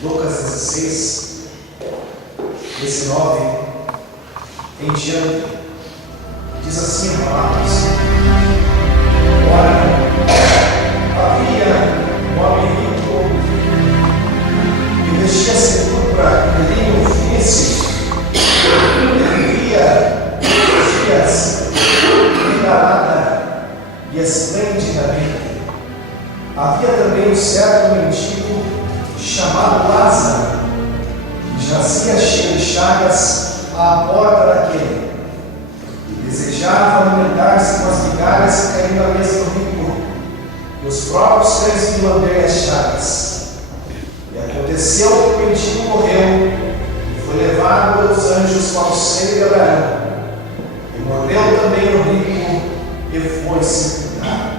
Lucas 16, 19 em diante, diz assim a palavra do Senhor: Ora, havia um homem rico que vestia sepultura de linho finíssimo, e vivia os dias regalada e esplendidamente. Havia também um certo mendigo chamado Lázaro, que jazia cheio de chagas à porta daquele, e desejava alimentar-se com as migalhas que caíam da mesa do rico, e os próprios cães lhe lamberem as chagas. E aconteceu que o mendigo morreu e foi levado pelos anjos para o seio de Abraão, e morreu também o rico e foi sepultado.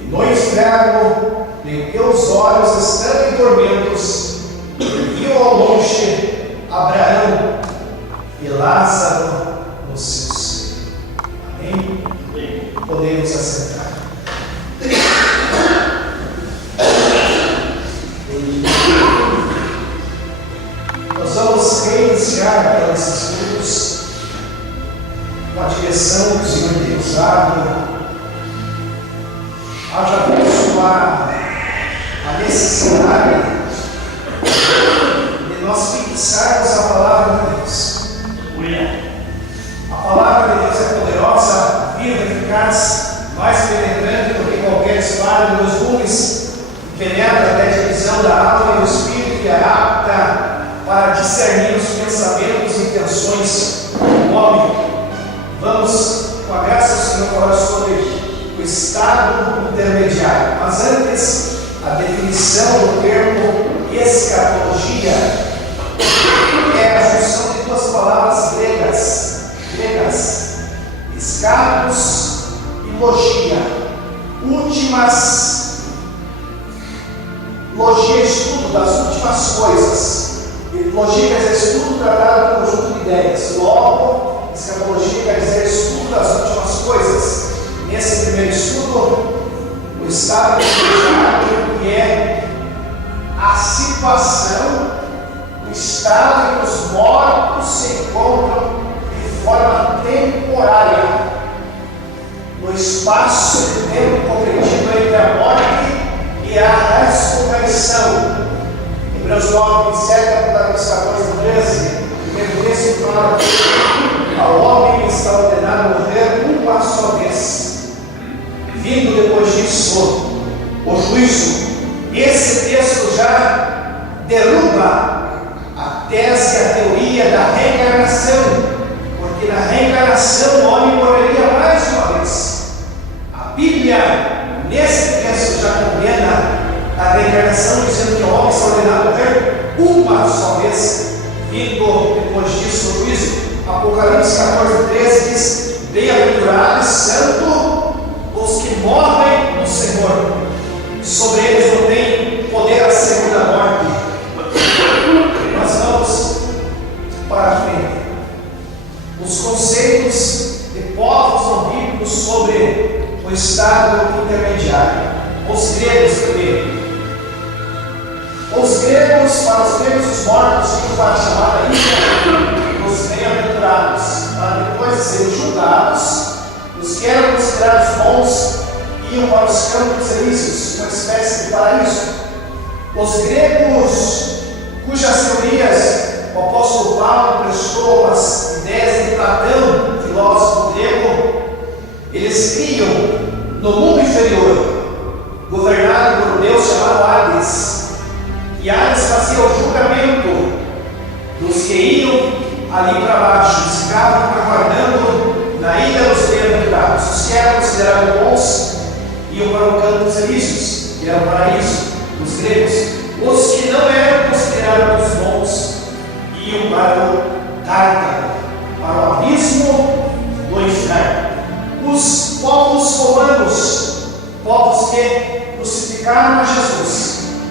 E no inferno ergueu os olhos, estando em tormentos, e viu ao longe Abraão e Lázaro no seu seio. Amém? Podemos assentar. Nós vamos reiniciar aqueles estudos com a direção que o Senhor tem usado. Haja visto a necessidade de nós fixarmos a palavra de Deus. A palavra de Deus é poderosa, viva, eficaz, mais penetrante do que qualquer espada de dois gumes, penetra até a divisão da alma e do espírito, e é apta para discernir os pensamentos e intenções do homem. Vamos, com a graça do Senhor, falar sobre o estado intermediário. Mas antes, a definição do termo escatologia é a junção de duas palavras gregas, escatos e logia. Logia é estudo das últimas coisas, e logia quer dizer estudo tratado de conjunto de ideias. Logo, escatologia quer dizer estudo das últimas coisas. Nesse primeiro estudo, o estado intermediário, que é a situação, o estado em que os mortos se encontram de forma temporária, no espaço de tempo compreendido entre a morte e a ressurreição. Hebreus 9, 27, Apocalipse 14, 13, primeiro texto fala que ao homem que está ordenado a morrer uma só vez, vindo depois disso o juízo. Esse texto já derruba a tese, a teoria da reencarnação, porque na reencarnação o homem morreria mais de uma vez. A Bíblia, nesse texto, já condena a reencarnação, dizendo que o homem está ordenado a morrer uma só vez, vindo depois disso o juízo. Apocalipse 14, 13 diz: bem-aventurado e santo os que morrem no Senhor, sobre eles não tem poder a segunda morte. Nós vamos para frente. Os conceitos de povos não bíblicos sobre o estado intermediário. Os gregos primeiro. Os gregos, para os gregos, os mortos tinham para chamar a ilha os bem-aventurados, para depois de serem julgados. Os que eram considerados bons iam para os campos elíseos, uma espécie de paraíso. Os gregos, cujas teorias o apóstolo Paulo prestou as ideias de Platão, filósofo grego, eles criam no mundo inferior, governado por um deus chamado Hades. E Hades fazia o julgamento dos que iam ali para baixo, eles ficavam aguardando na ilha dos bem-aventurados. Os que eram considerados bons iam para o campo dos elíseos, que era o paraíso dos gregos. Os que não eram considerados bons iam para o Tártaro, para o abismo do inferno. Os povos romanos, povos que crucificaram a Jesus,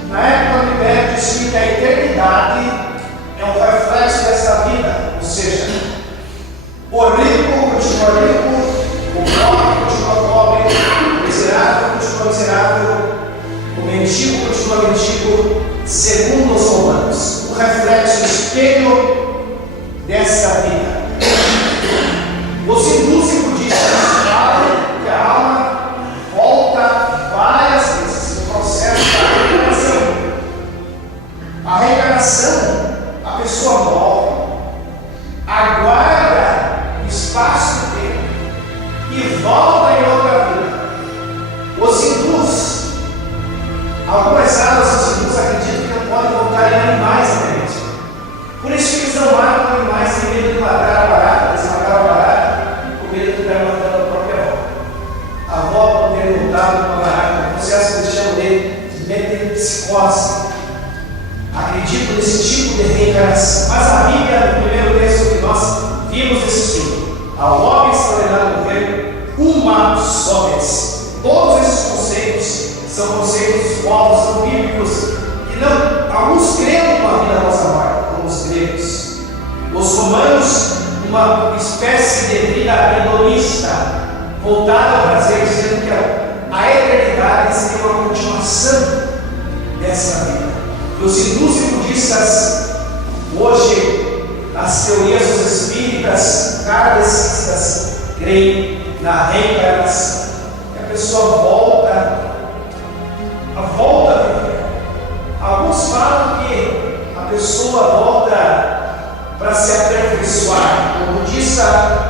na época do Império, dizia que a eternidade é um reflexo dessa vida, ou seja, o rico continua rico, o pobre continua pobre, o miserável continua miserável, o mendigo continua mendigo, segundo os A reencarnação, a pessoa morre, aguarda o espaço de tempo e volta em outra vida. Os hindus, algumas áreas dos hindus acreditam que não podem voltar em animais realmente. Por isso que eles não matam animais sem medo de matar a barata. Eles mataram a barata com medo de estar matando a própria avó. A avó por ter lutado com a barata, o processo que eles chamam de metempsicose. Acredito nesse tipo de reencarnação. Mas a Bíblia, no primeiro texto que nós vimos nesse estudo, ao homem extraordinário morrer uma só vez. Todos esses conceitos são conceitos novos, são bíblicos, que não, alguns creem numa vida após a morte, como os gregos. Os romanos, uma espécie de vida hedonista, voltada ao prazer, dizendo que a eternidade seria uma continuação dessa vida. E os hindus e budistas, hoje, nas teorias dos espíritas, kardecistas, creem na reencarnação. Que a pessoa volta a viver. Alguns falam que a pessoa volta para se aperfeiçoar. O budista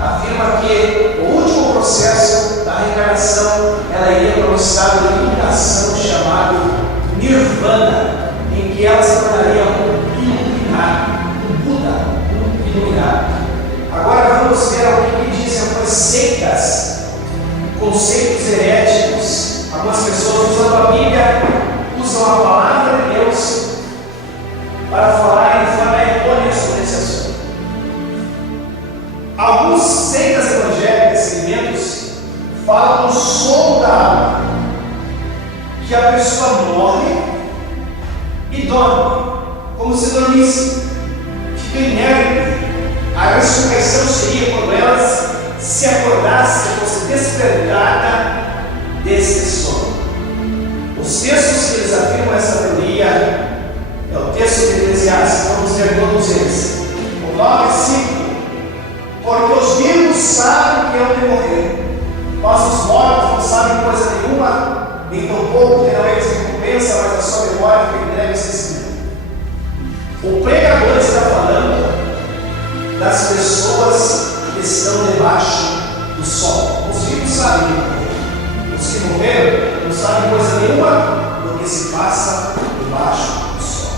afirma que o último processo da reencarnação ela iria para um estado de iluminação chamado nirvana, em que ela se tornaria um iluminado, um Buda, um iluminado. Agora vamos ver o que dizem algumas seitas, conceitos heréticos. Algumas pessoas usando a Bíblia, usam a palavra de Deus para falar de forma errônea sobre esse assunto. Alguns seitas evangélicas, segmentos, falam do som da alma, que a pessoa morre e dorme, como se dormisse, fica inerte. A ressurreição seria quando ela se acordasse, fosse despertada desse sono. Os textos que eles afirmam essa teoria é o texto de Eclesiastes, vamos ver todos eles. O 9:5, porque os vivos sabem que hão de morrer, mas os mortos não sabem coisa nenhuma, nem tampouco terão eles recompensa, mas a sua memória fica em breve esquecida. O pregador está falando das pessoas que estão debaixo do sol. Os vivos sabem que morrer. Os que morreram não sabem coisa nenhuma do que se passa debaixo do sol.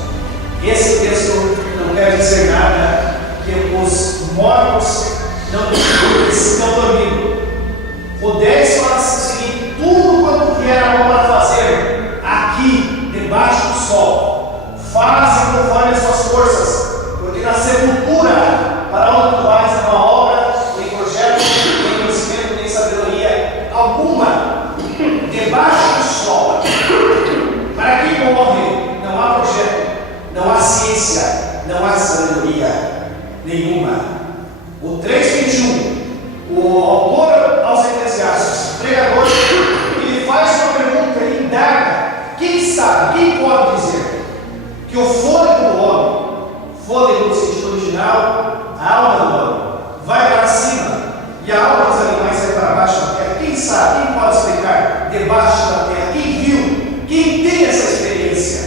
Esse texto não quer dizer nada que os mortos não estão dormindo. O 10 fala assim o seguinte: tudo quanto vier a mão para fazer aqui debaixo do sol, fazem conforme as suas forças, porque na sepultura, para onde tu vais, não há obra, nem projeto, nem conhecimento, nem sabedoria alguma. Debaixo do sol, para quem morre, não há projeto, não há ciência, não há sabedoria nenhuma. O 3:21, o autor aos Eclesiastes, o pregador, ele faz uma pergunta, ele indaga: quem sabe, quem pode dizer que o fôlego do homem, fôlego no sentido original, a alma do homem, vai para cima e a alma dos animais vai para baixo da terra? Quem sabe, quem pode explicar debaixo da terra? Quem viu? Quem tem essa experiência?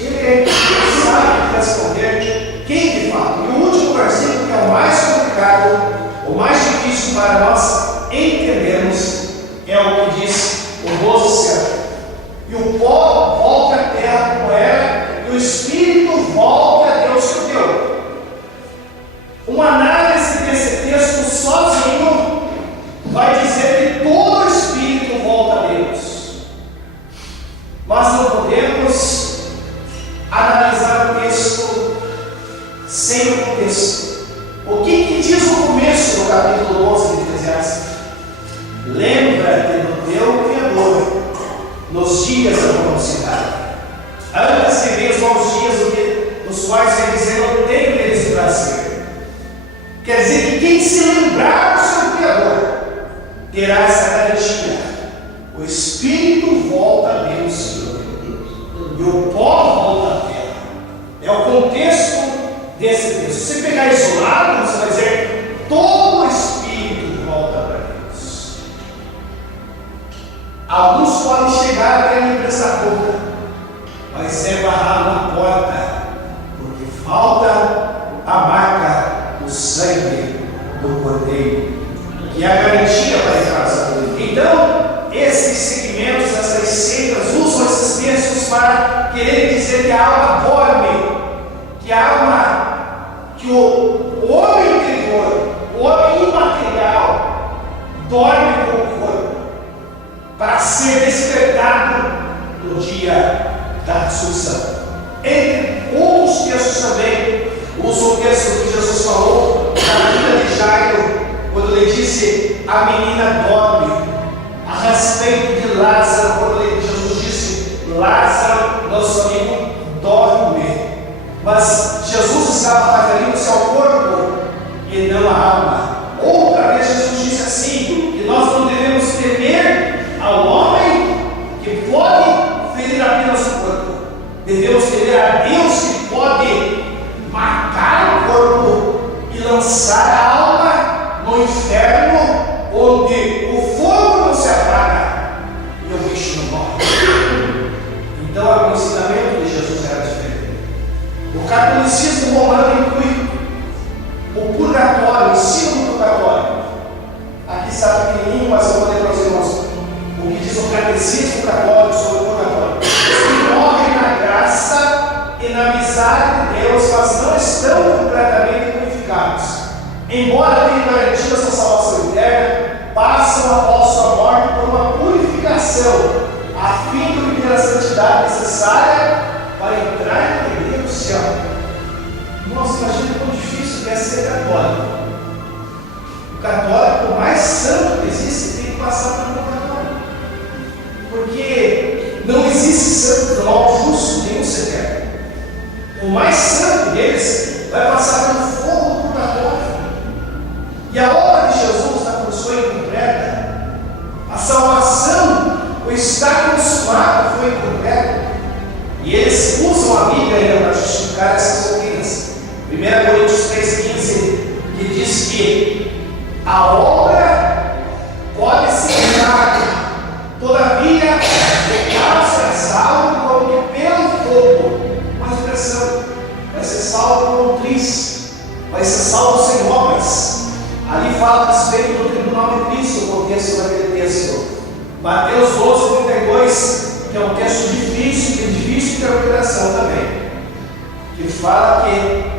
Ele sabe responder quem de fato. E o último versículo, que é o mais complicado, o mais difícil para nós entendermos, é o que diz o 12:7. E o pó volta à terra como era, e o espírito volta a Deus que o deu. Uma análise desse texto sozinho vai dizer que todo o espírito volta a Deus. Mas não podemos analisar o texto sem o contexto. O que diz o começo do capítulo 11 de Eclesiastes? Lembra-te do teu Criador nos dias da tua mocidade, antes que venham os dias nos quais vai dizer: não tenho neles prazer. Quer dizer que quem se lembrar do seu Criador terá essa garantia: o espírito volta a Deus e o pó volta à terra. É o contexto desse texto. Se você pegar isolado, você vai dizer: todo o espírito volta para Deus. Alguns podem chegar até me prestar conta, mas é barrado na porta dizer que a alma dorme, que a alma, que o homem interior, o homem imaterial, dorme com o corpo, para ser despertado no dia da ressurreição. Entre outros textos também, usa o texto que Jesus falou na vida de Jairo, quando ele disse: a menina dorme. A respeito de Lázaro, quando Jesus disse: Lázaro, nosso amigo, dorme. Mas Jesus estava referindo-se ao corpo e não à alma. Outra vez Jesus disse assim, que nós não devemos temer ao homem que pode ferir apenas o corpo. Devemos temer a Deus que pode matar o corpo e lançar a alma no inferno, onde o fogo não se apaga e o bicho não morre. Então o ensinamento de Jesus era diferente. O catolicismo romano inclui o purgatório, o ensino do purgatório. Aqui está pequenininho, mas eu vou ler para os irmãos o que diz o catecismo católico sobre o purgatório. Que morrem na graça e na amizade de Deus, mas não estão completamente purificados. Embora tenham garantido a sua salvação eterna, passam após sua morte por uma purificação, a fim de obter a santidade necessária para entrar na alegria do céu. Nossa, imagina quão difícil que é ser católico. O católico, o mais santo que existe, tem que passar pelo purgatório. Porque não existe santo do mal justo, nenhum sequer. O mais santo deles vai passar pelo fogo do purgatório. E a obra de Jesus na cruz foi incompleta. A salvação, o estar consumado, foi incompleta. E eles usam a Bíblia ainda para justificar essas doutrinas. 1 Coríntios 3,15, que diz que a obra pode se queimar, todavia o caso é salvo como que pelo fogo. Mas pressão, vai ser salvo por um triz, vai ser salvo sem obras. Ali fala a respeito do tribunal de Cristo, o contexto daquele texto. Mateus 12:32, que é um texto difícil, que é difícil de interpretação também. Que fala que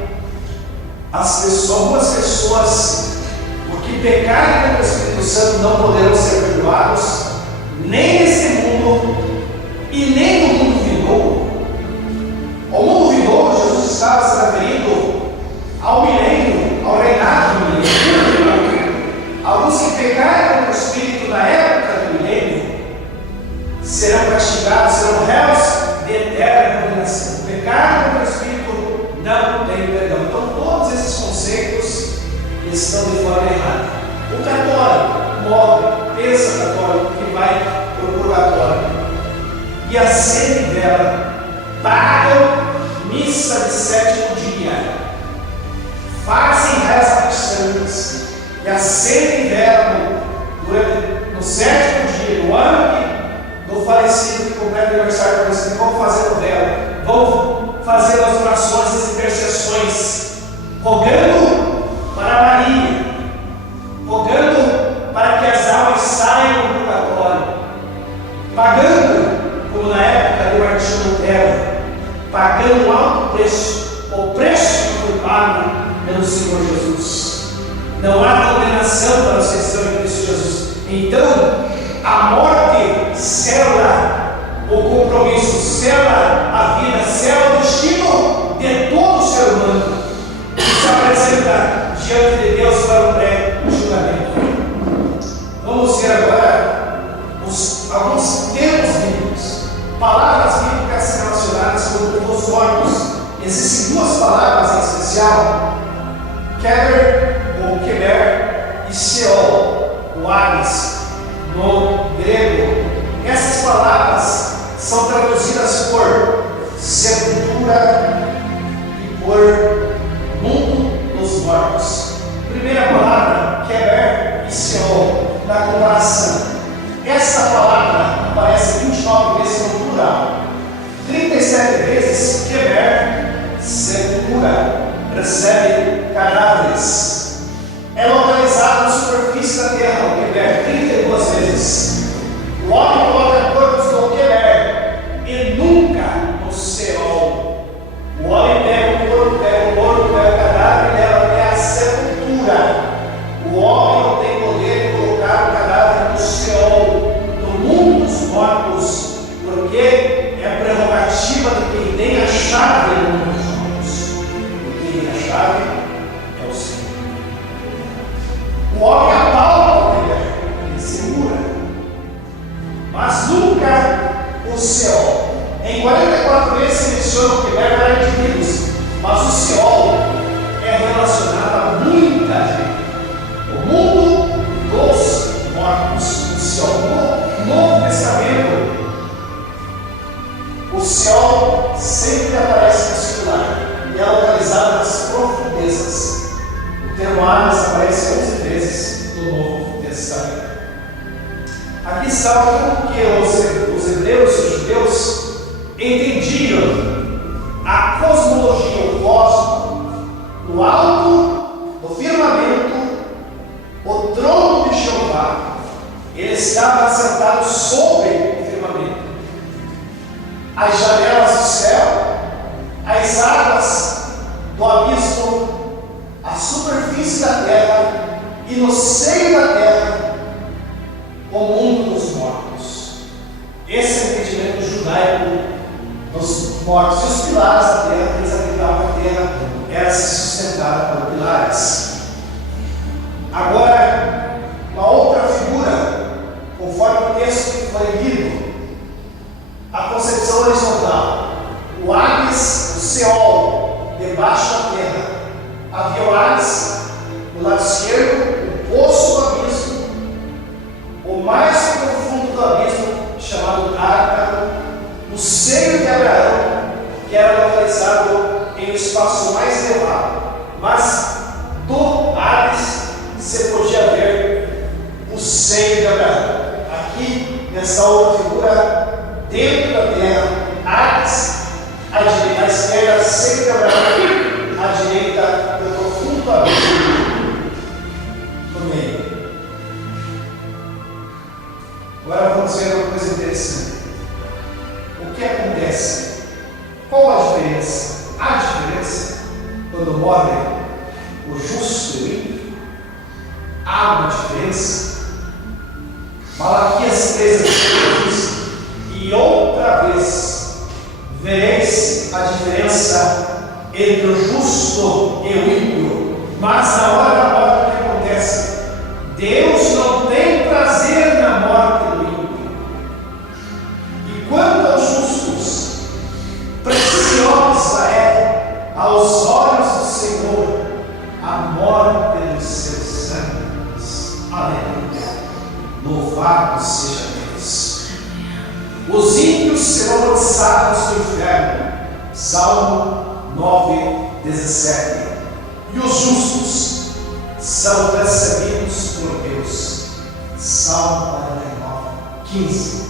algumas pessoas, porque pecarem contra o Espírito Santo, não poderão ser perdoados, nem nesse mundo e nem no mundo vindouro. O mundo vindouro, Jesus estava se referindo ao milênio, ao reinado do milênio. Alguns que pecarem contra o Espírito na época do milênio serão castigados, serão réus de eterna condenação. Pecar contra o Espírito não tem perdão. Então todos esses conceitos estão de forma errada. O católico morre, pensa católico, que vai para o purgatório e acende vela, pagam missa de sétimo dia, fazem reza cristãs e acendem vela no sétimo dia, no ano do falecido que completa o aniversário do falecido. Vão fazer novela, vão fazer as orações, as intercessões, rogando para Maria, rogando para que as almas saiam do purgatório, pagando, como na época do Martinho Lutero, pagando um alto preço, o preço que foi pago pelo Senhor Jesus. Não há condenação para os que estão em Cristo Jesus. Então, a morte sela o compromisso, sela a vida, sela o destino de todo ser humano que se apresenta diante de Deus para o pré-julgamento. Vamos ver agora alguns termos bíblicos, palavras bíblicas relacionadas com os mortos. Existem duas palavras em especial: Keber ou Keber e Sheol, o Hades, no grego. Essas palavras são traduzidas por sepultura e por mundo dos mortos. Primeira palavra, Keber e Sheol, na comparação. Essa palavra aparece 29 vezes no plural, 37 vezes Keber, sepultura, recebe cadáveres. É localizado na superfície da terra, o Keber, 32 vezes. O homem coloca corpos no Keber e nunca no Sheol. homem apalpa o primeiro, ele segura. Mas nunca o Seol. Em 44 vezes se menciona o primeiro para indivíduos, mas o Seol é relacionado a muita gente. O mundo dos mortos, o Seol. No Novo Testamento, o Seol sempre aparece no singular e é localizado nas profundezas. O termo Hades aparece 11 vezes no Novo Testamento. Aqui está porque os hebreus e os judeus entendiam a cosmologia, o cosmos, no alto do firmamento, o trono de Jeová. Ele estava assentado sobre o firmamento. As janelas do céu, as águas do abismo, a superfície da terra e no seio da terra, o mundo dos mortos. Esse é o entendimento judaico dos mortos. E os pilares da terra, eles habitavam a terra, era se sustentada por pilares. Agora, uma outra figura, conforme o texto que foi lido, a concepção horizontal, o Hades, o Seol, debaixo da terra. Havia o Hades, no lado esquerdo, o poço do abismo, o mais profundo do abismo, chamado Tártaro, no seio de Abraão, que era localizado em um espaço mais elevado. Mas do Hades você podia ver o seio de Abraão. Aqui, nessa outra figura, dentro da terra, Hades, à esquerda, seio de Abraão, à direita, o profundo abismo no meio. Agora vamos ver uma coisa interessante. O que acontece? Qual a diferença? A diferença quando morre o justo e o ímpio? Há uma diferença. Malaquias 13 diz: e outra vez vereis a diferença entre o justo e o ímpio. Mas na hora da morte, o que acontece? Deus não tem prazer na morte do ímpio. E quanto aos justos, preciosa é aos olhos do Senhor a morte dos seus santos. Aleluia. Louvado seja Deus. Os ímpios serão lançados no inferno. Salmo 9:17. E os justos são recebidos por Deus. Salmo 49:15.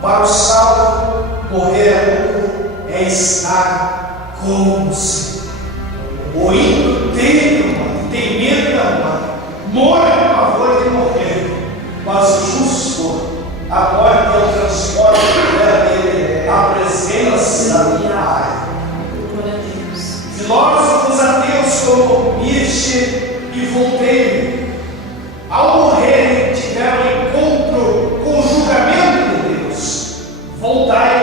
Para o salvo, morrer é lucro, é estar com o Senhor. O ímpio tem medo da morte, morre com pavor de morrer, mas o justo, a morte é o transporte que leva ele à presença do Pai. Filósofos ateus como Nietzsche e Voltaire, ao morrerem, tiveram encontro com o julgamento de Deus. Voltaire,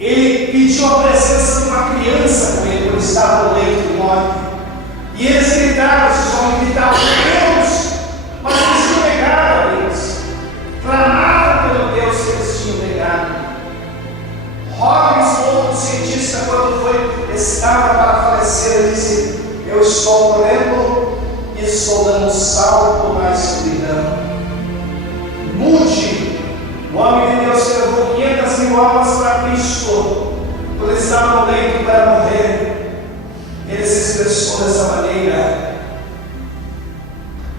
ele pediu a presença de uma criança com ele quando estava no leito de morte. E eles gritaram, esses homens gritaram, Deus, mas eles tinham negado a Deus. Clamaram pelo Deus que eles tinham negado. Robbins, outro cientista, quando estava para falecer, ele disse: eu estou morrendo e estou dando um salto na escuridão. Moody, o homem de Deus que levou 500.000 almas para Cristo, quando ele estava no leito para morrer, ele se expressou dessa maneira: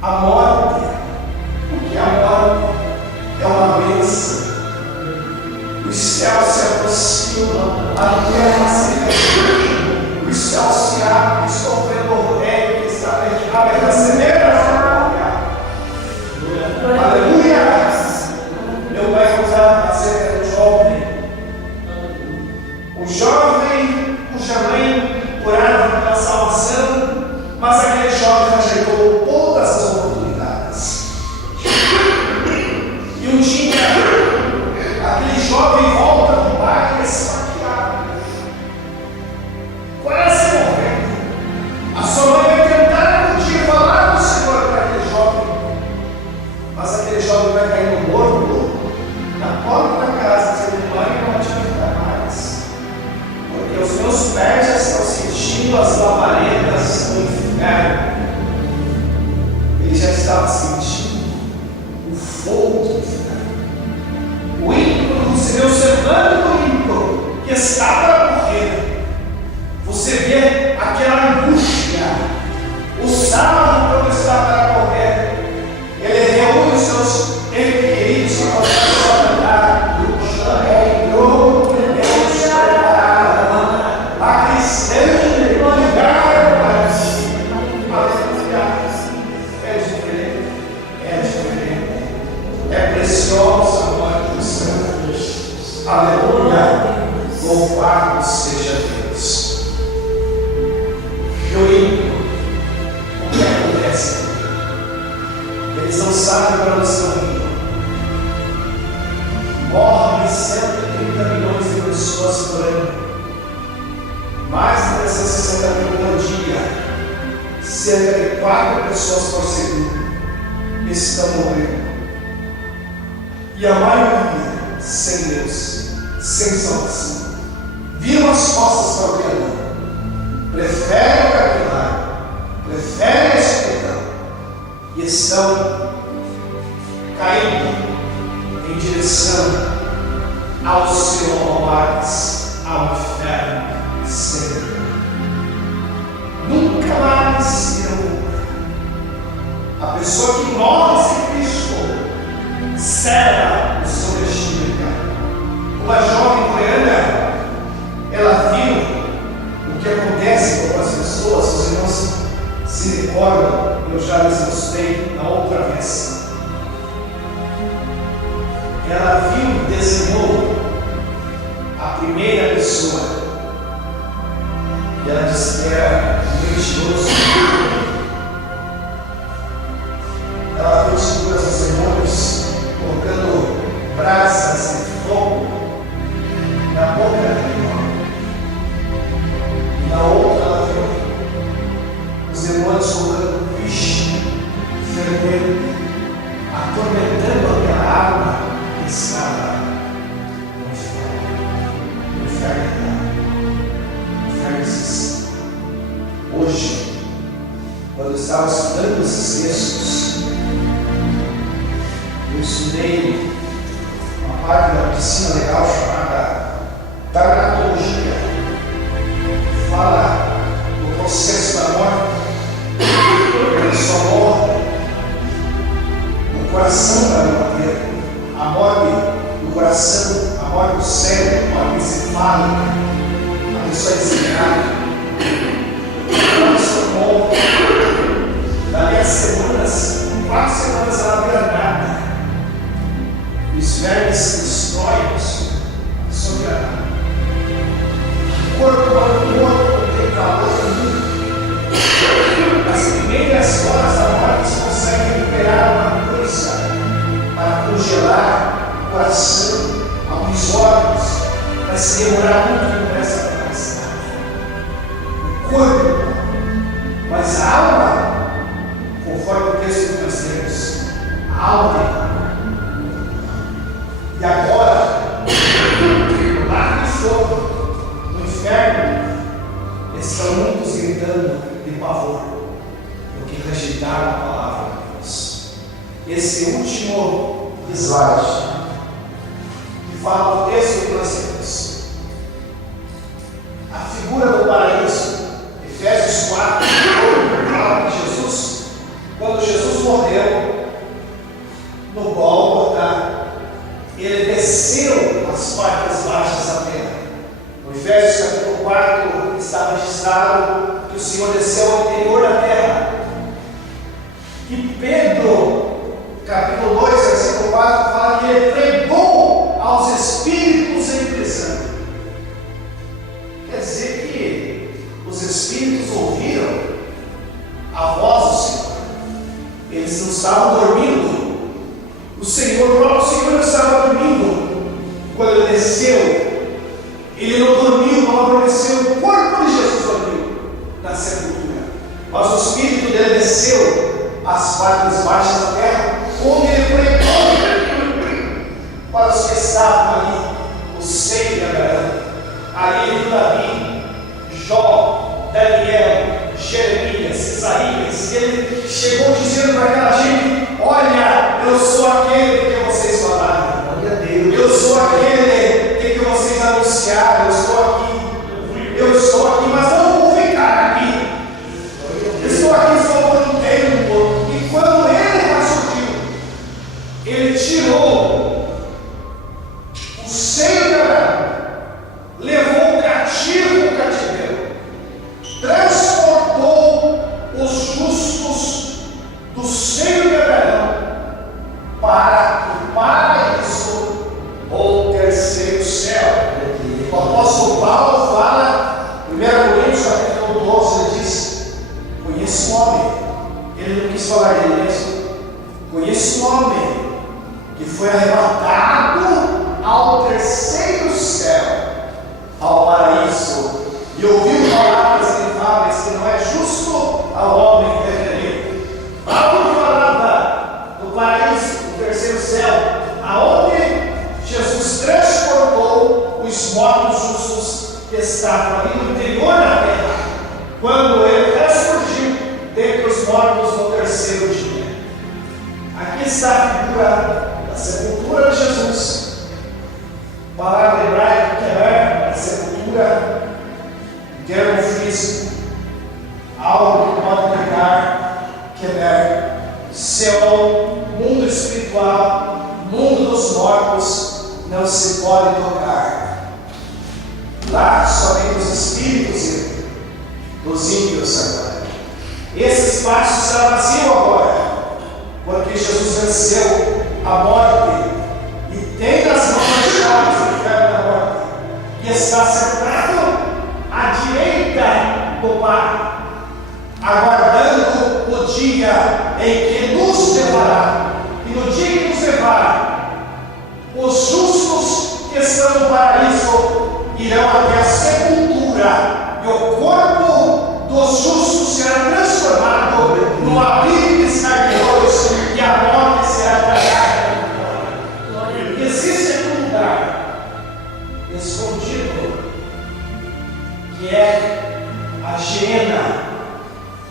a morte, porque a morte é uma bênção. Os céus se aproximam, a terra se fecha, os céus se abrem, estou vendo o rei que está aberto a semeira. Aleluia! Meu pai contava acerca do jovem. O jovem cuja mãe orava pela salvação, mas aquele jovem rejeitou todas as oportunidades. E um dia, aquele jovem volta do pai esfaqueado, quase morrendo. A sua mãe vai tentar um dia falar do Senhor. porque os meus pés já estão sentindo as labaredas do inferno. Ele já estava sentindo o fogo do inferno. O ímpio, você vê observando o ímpio que está para morrer. Você vê aquela angústia. O sábado, quando está para morrer, ele reúne os seus queridos e começa a cantar: entrou Deus preparada, a cristã em lugar para si. Aleluia. É diferente, é diferente. É preciosa a morte dos santos. Aleluia. Louvado seja Deus. E o ímpio, o que acontece? Eles não sabem para onde estão indo. Morrem 130 milhões de pessoas por ano, mais de 360 mil por dia, cerca de 4 pessoas por segundo estão morrendo. E a maioria sem Deus, sem salvação. Viram as costas para o Criador, preferem o capilar, preferem a escuridão e estão caindo em direção ao Senhor Mares, ao inferno sempre. Nunca mais irão. A pessoa que morre sem Cristo cela o seu destino. Uma jovem coreana, ela viu o que acontece com as pessoas. Os irmãos se recordam, eu já lhes mostrei na outra vez. Ela viu e desenhou a primeira pessoa. E ela disse que era religioso. Ela viu as figuras dos demônios colocando brasas de fogo na boca daquele homem. E na outra ela viu os demônios colocando bicho, fervendo, atormentando aquela alma que estava no inferno. O inferno existe. Hoje, quando eu estava estudando esses textos, eu estudei uma parte da medicina legal chamada tanatologia, que fala do processo da morte. Ele só morre no coração da verdadeira, a morte do coração, a morte do cérebro, a morte encefálica, a pessoa desencarna. Ela só morre. Dali a semanas, 4 semanas ela vira nada. Os vermes destrói isso, a pessoa vira nada. O corpo morto tem calor. Nas primeiras horas da morte você consegue recuperar uma coisa para congelar o coração, alguns órgãos, vai se demorar muito nessa capacidade. O corpo, mas a alma, conforme o texto que nós temos, a alma. E agora, lá no fogo, no inferno, estão muitos gritando de pavor, porque rejeitaram a palavra de Deus. Esse último slide, que fala o texto que nós temos, a figura do paraíso, Efésios 4, fala de Jesus, quando Jesus morreu no Gólgota, ele desceu as partes baixas da terra. No Efésios capítulo 4 está registrado que o Senhor desceu ao interior da terra. E Pedro, capítulo 2, versículo 4, fala que ele pregou aos espíritos em prisão. Quer dizer que os espíritos ouviram a voz do Senhor. Eles não estavam dormindo. O próprio Senhor não estava dormindo quando ele desceu. Ele não dormiu, não adormeceu. O corpo de Jesus dormiu na sepultura. Mas o espírito dele desceu às partes baixas da terra, onde ele pregou para os que estavam ali, o seio de Abraão, Ali ele viu Davi, Jó, Daniel, Jeremias, Isaías. Ele chegou dizendo para aquela gente: olha, eu sou aquele que vocês falaram. Glória a Deus. Eu sou aquele que vocês anunciaram. Eu estou aqui, mas não vou ficar aqui. Estou aqui só por um tempo. E quando ele ressurgiu, ele tirou o seio de Abraão, levou o cativo o cativeiro, transportou os justos do seio de Abraão para o paraíso ou terceiro céu. O apóstolo Paulo fala, 1 Coríntios capítulo 12, ele diz: conheço um homem. Ele não quis falar dele mesmo. Conheço um homem que foi arrebatado ao terceiro céu, ao paraíso, e ouviu palavras inefáveis que não é justo ao homem reverendo. Paulo falava do paraíso, do terceiro céu, aonde Jesus transportou os mortos justos que estavam ali no interior da terra, quando ele ressurgiu dentre os mortos no terceiro dia. Aqui está a figura da sepultura de Jesus. Palavra hebraica querer, a sepultura, termo físico, algo que pode pegar, querer, céu, mundo espiritual, mundo dos mortos, não se pode tocar. Lá somente os espíritos e os ímpios agora. Esse espaço está vazio agora, porque Jesus venceu a morte e tem nas mãos as chaves do inferno da morte, e está sentado à direita do Pai, aguardando o dia em que nos levará. E no dia que nos levar, os justos que estão no paraíso irão até a sepultura, e o corpo dos justos será transformado num abrir de escarnecedores, e a morte será tragada. Existe aqui um lugar escondido, que é a Geena,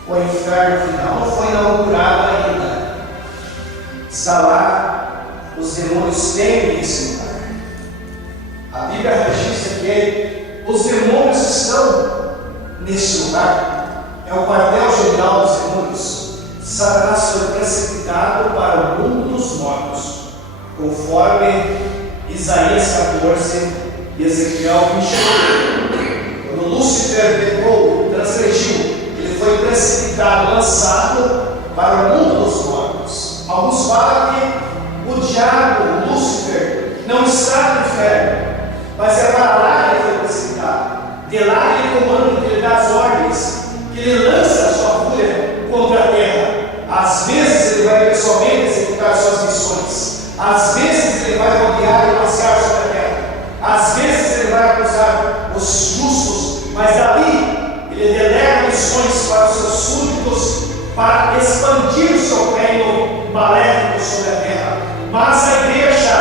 o inferno final. Não foi inaugurado ainda. Está lá, os demônios temem esse lugar. A Bíblia registra que os demônios estão nesse lugar. É o quartel-general dos demônios. Satanás foi precipitado para o mundo dos mortos, conforme Isaías 14 e Ezequiel 28. Quando Lúcifer pecou, transgrediu, ele foi precipitado, lançado para o mundo dos mortos. Alguns falam que o diabo, o Lúcifer, não está no inferno, mas é para lá que ele foi precipitado. De lá que ele comanda, que ele dá as ordens, que ele lança a sua fúria contra a terra. Às vezes ele vai pessoalmente executar suas missões. Às vezes ele vai rodear e passear sobre a terra. Às vezes ele vai acusar os justos, mas ali ele delega missões para os seus súditos, para expandir o seu reino maléfico sobre a terra. Mas a igreja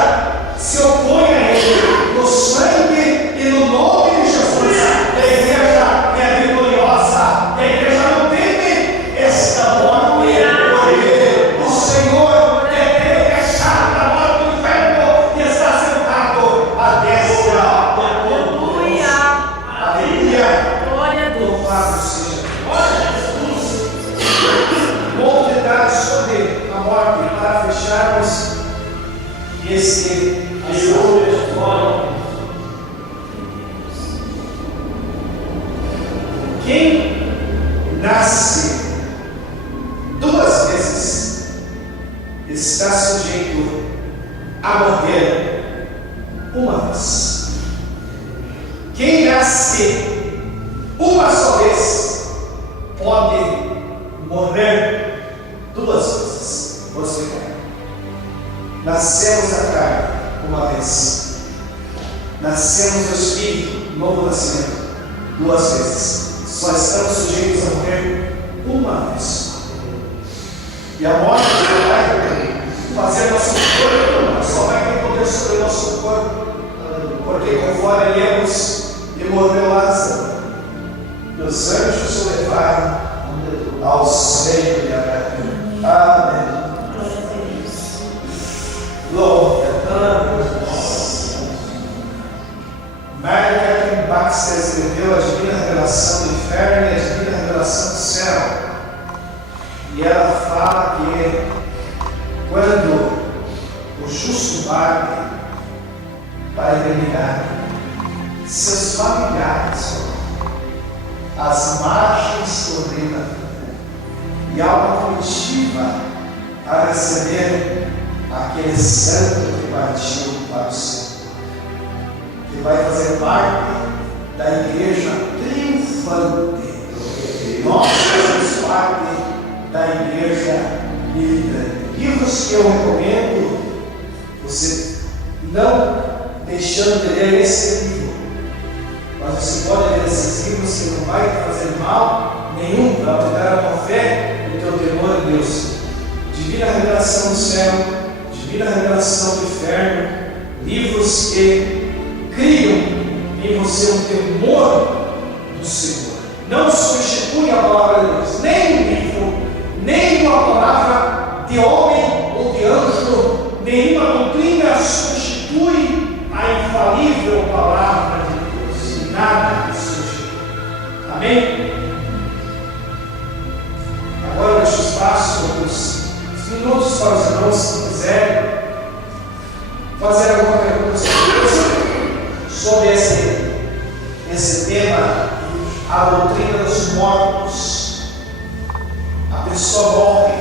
se opõe a ele no sangue e no nome de Jesus. A igreja é vitoriosa. A igreja não teme esta morte. O Senhor tem fechado a morte do inferno e está sentado à destra. Aleluia. Aleluia. Glória a Deus. Louvado seja. Glória a Jesus. Bom detalhe sobre a morte para fecharmos esse assunto. Quem nasce duas vezes está sujeito a morrer uma vez. Quem nasce uma só vez pode morrer duas vezes. Vou explicar. Nascemos da carne uma vez, nascemos do Espírito, novo nascimento, duas vezes. Só estamos sujeitos a morrer uma vez. E a morte vai fazer nosso corpo, só vai ter poder sobre o nosso corpo, porque conforme lemos e morreu Lázaro, e os anjos o levaram ao seio de Abraão. Amém. Glória a Deus. Mary Catherine Baxter escreveu a Divina Revelação do Inferno e a Divina Revelação do Céu. E ela fala que quando o justo vai para a eternidade, seus familiares, as margens do rio, e há uma comitiva a receber aquele santo que partiu para o céu, que vai fazer parte da igreja triunfante. Nós fazemos parte da igreja militante. Livros que eu recomendo, você não deixando de ler esse livro, mas você pode ler esses livros que não vai te fazer mal nenhum, para aumentar a tua fé e o teu temor em Deus. Divina Revelação do Céu, Divina Revelação do Inferno, livros que criam em você um temor do Senhor. Não substitui a palavra de Deus, nem um livro, nem uma palavra de homem ou de anjo, nenhuma doutrina substitui a infalível palavra de Deus. Nada substitui. Amém? Agora eu deixo espaço uns minutos para os irmãos, se quiserem fazer alguma pergunta sobre esse tema, a doutrina dos mortos. A pessoa morre.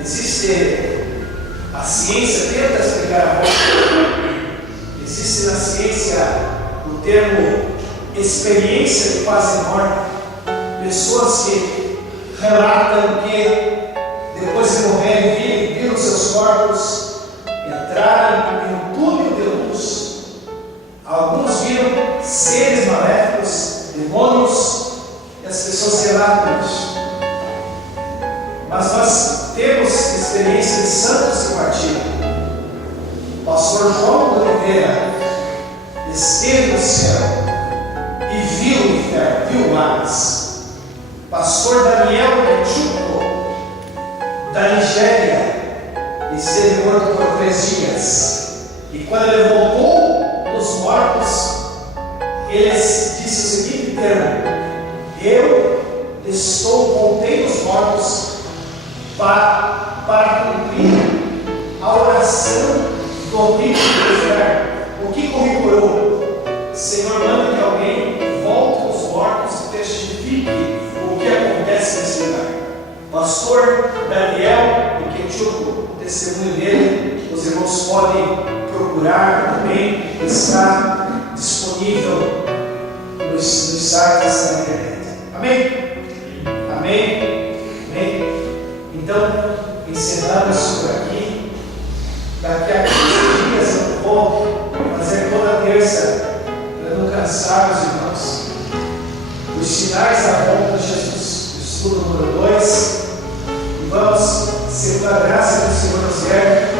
Existe a ciência, tenta explicar a morte. Existe na ciência o termo experiência de quase morte. Pessoas que relatam que depois de morrer viram seus corpos, entraram em um túnel de luz. Alguns viram seres maléficos, demônios, e as pessoas relatam isso. Mas nós temos experiência de santos que partiram. O pastor João de Oliveira esteve no céu e viu o inferno, viu o Hades. Pastor Daniel Chuco, da Nigéria, esteve morto por 3 dias. E quando ele voltou dos mortos, ele disse o seguinte termo: eu voltei dos mortos para cumprir a oração do amigo do inferno. O que corroborou? Senhor, manda que alguém volte dos mortos e testifique o que acontece nesse lugar. Pastor Daniel e Quechuco, o testemunho dele, os irmãos podem procurar também, está disponível nos sites da internet. Amém? Amém? Amém? Então, encerramos por aqui. Daqui a 15 dias eu vou fazer toda terça, para não cansar os irmãos, os sinais da volta de Jesus, estudo número 2. E vamos, segundo a graça do Senhor nos der,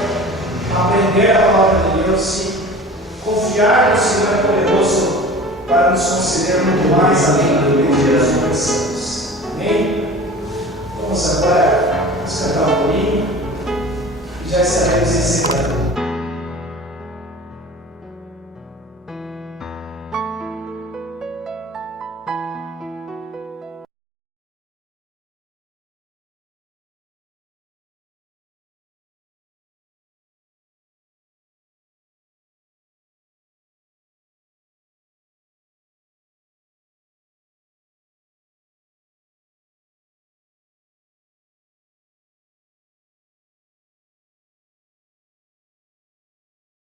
aprender a palavra de Deus e confiar no Senhor poderoso para nos conceder muito mais além do que